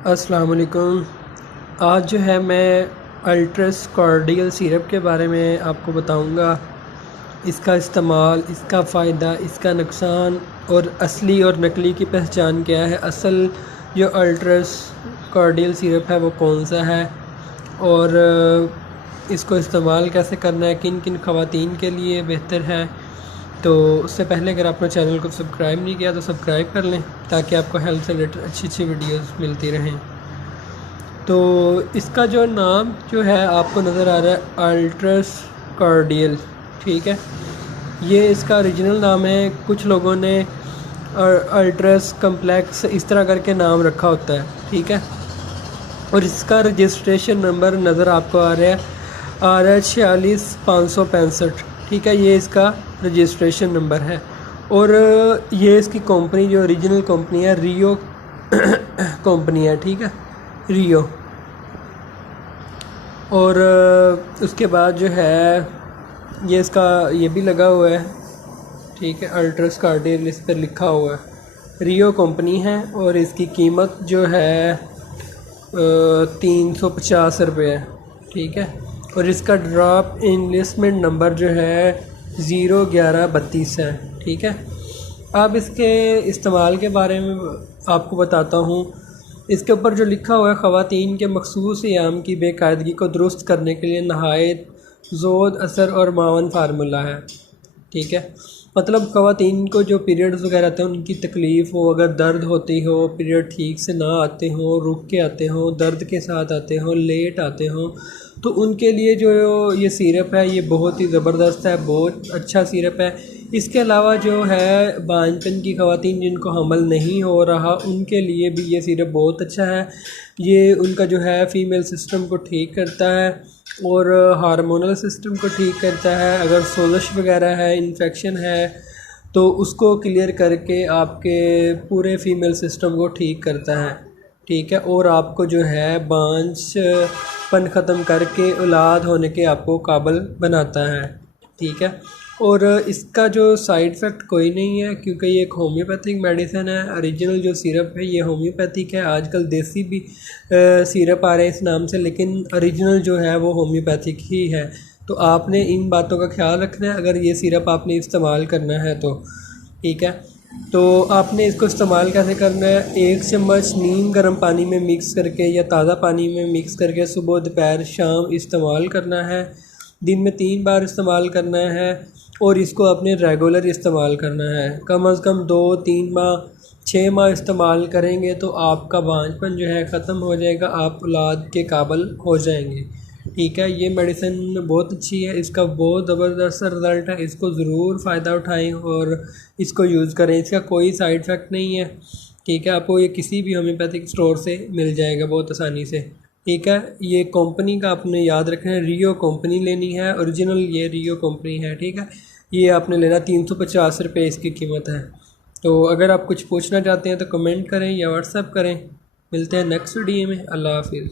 अस्सलाम वालेकुम। आज जो है मैं अल्ट्रस कार्डियल सिरप के बारे में आपको बताऊंगा। इसका इस्तेमाल, इसका फ़ायदा, इसका नुकसान और असली और नकली की पहचान क्या है। असल जो अल्ट्रस कार्डियल सिरप है वो कौन सा है और इसको इस्तेमाल कैसे करना है, किन किन ख़वातीन के लिए बेहतर है। तो उससे पहले अगर आपने चैनल को सब्सक्राइब नहीं किया तो सब्सक्राइब कर लें ताकि आपको हेल्थ से रिलेटेड अच्छी अच्छी वीडियोस मिलती रहें। तो इसका जो नाम जो है आपको नज़र आ रहा है अल्ट्रस कार्डियल, ठीक है। ये इसका ओरिजिनल नाम है। कुछ लोगों ने अल्ट्रस कम्प्लेक्स इस तरह करके नाम रखा होता है, ठीक है। और इसका रजिस्ट्रेशन नंबर नज़र आपको आ रहा है RH46,565, ठीक है। ये इसका रजिस्ट्रेशन नंबर है। और ये इसकी कंपनी जो ओरिजिनल कंपनी है रियो कंपनी है, ठीक है, रियो। और उसके बाद जो है ये इसका ये भी लगा हुआ है, ठीक है, अल्ट्रस कार्डियल इस पर लिखा हुआ है। रियो कंपनी है और इसकी कीमत जो है 350 रुपये है, ठीक है। और इसका ड्रॉप इन्वेस्टमेंट नंबर जो है 01132 है, ठीक है। अब इसके इस्तेमाल के बारे में आपको बताता हूँ। इसके ऊपर जो लिखा हुआ है, ख़वातीन के मखसूस याम की बेकायदगी को दुरुस्त करने के लिए नहायत ज़ोद असर और मावन फार्मूला है, ठीक है। मतलब ख़वातीन को जो पीरियड्स वगैरह आते हैं उनकी तकलीफ़ हो, अगर दर्द होती हो, पीरियड ठीक से ना आते हों, रुक के आते हों, दर्द के साथ आते हों, लेट आते हों, तो उनके लिए जो ये सिरप है ये बहुत ही ज़बरदस्त है, बहुत अच्छा सिरप है। इसके अलावा जो है बांझपन की ख़वातीन जिनको हमल नहीं हो रहा उनके लिए भी ये सिरप बहुत अच्छा है। ये उनका जो है फ़ीमेल सिस्टम को ठीक करता है और हार्मोनल सिस्टम को ठीक करता है। अगर सोज़श वगैरह है, इन्फेक्शन है, तो उसको क्लियर करके आपके पूरे फ़ीमेल सिस्टम को ठीक करता है, ठीक है। और आपको जो है बांझपन ख़त्म करके औलाद होने के आपको काबिल बनाता है, ठीक है। और इसका जो साइड इफ़ेक्ट कोई नहीं है क्योंकि ये एक होम्योपैथिक मेडिसिन है। ओरिजिनल जो सिरप है ये होम्योपैथिक है। आजकल देसी भी सिरप आ रहे हैं इस नाम से, लेकिन ओरिजिनल जो है वो होम्योपैथिक ही है। तो आपने इन बातों का ख्याल रखना है अगर ये सिरप आपने इस्तेमाल करना है तो, ठीक है। तो आपने इसको इस्तेमाल कैसे करना है, 1 चम्मच नीम गर्म पानी में मिक्स करके या ताज़ा पानी में मिक्स करके सुबह दोपहर शाम इस्तेमाल करना है। दिन में 3 बार इस्तेमाल करना है और इसको अपने रेगुलर इस्तेमाल करना है। कम से कम 2-3 माह 6 माह इस्तेमाल करेंगे तो आपका बांझपन जो है ख़त्म हो जाएगा, आप औलाद के काबिल हो जाएंगे, ठीक है। ये मेडिसिन बहुत अच्छी है, इसका बहुत ज़बरदस्त रिज़ल्ट है। इसको ज़रूर फ़ायदा उठाएं और इसको यूज़ करें। इसका कोई साइड इफ़ेक्ट नहीं है, ठीक है। आपको ये किसी भी होम्योपैथिक स्टोर से मिल जाएगा बहुत आसानी से, ठीक है। ये कंपनी का आपने याद रखना है, रियो कंपनी लेनी है, ओरिजिनल ये रियो कंपनी है, ठीक है। ये आपने लेना 350 रुपये इसकी कीमत है। तो अगर आप कुछ पूछना चाहते हैं तो कमेंट करें या व्हाट्सएप करें। मिलते हैं नेक्स्ट वीडियो में। अल्लाह हाफिज़।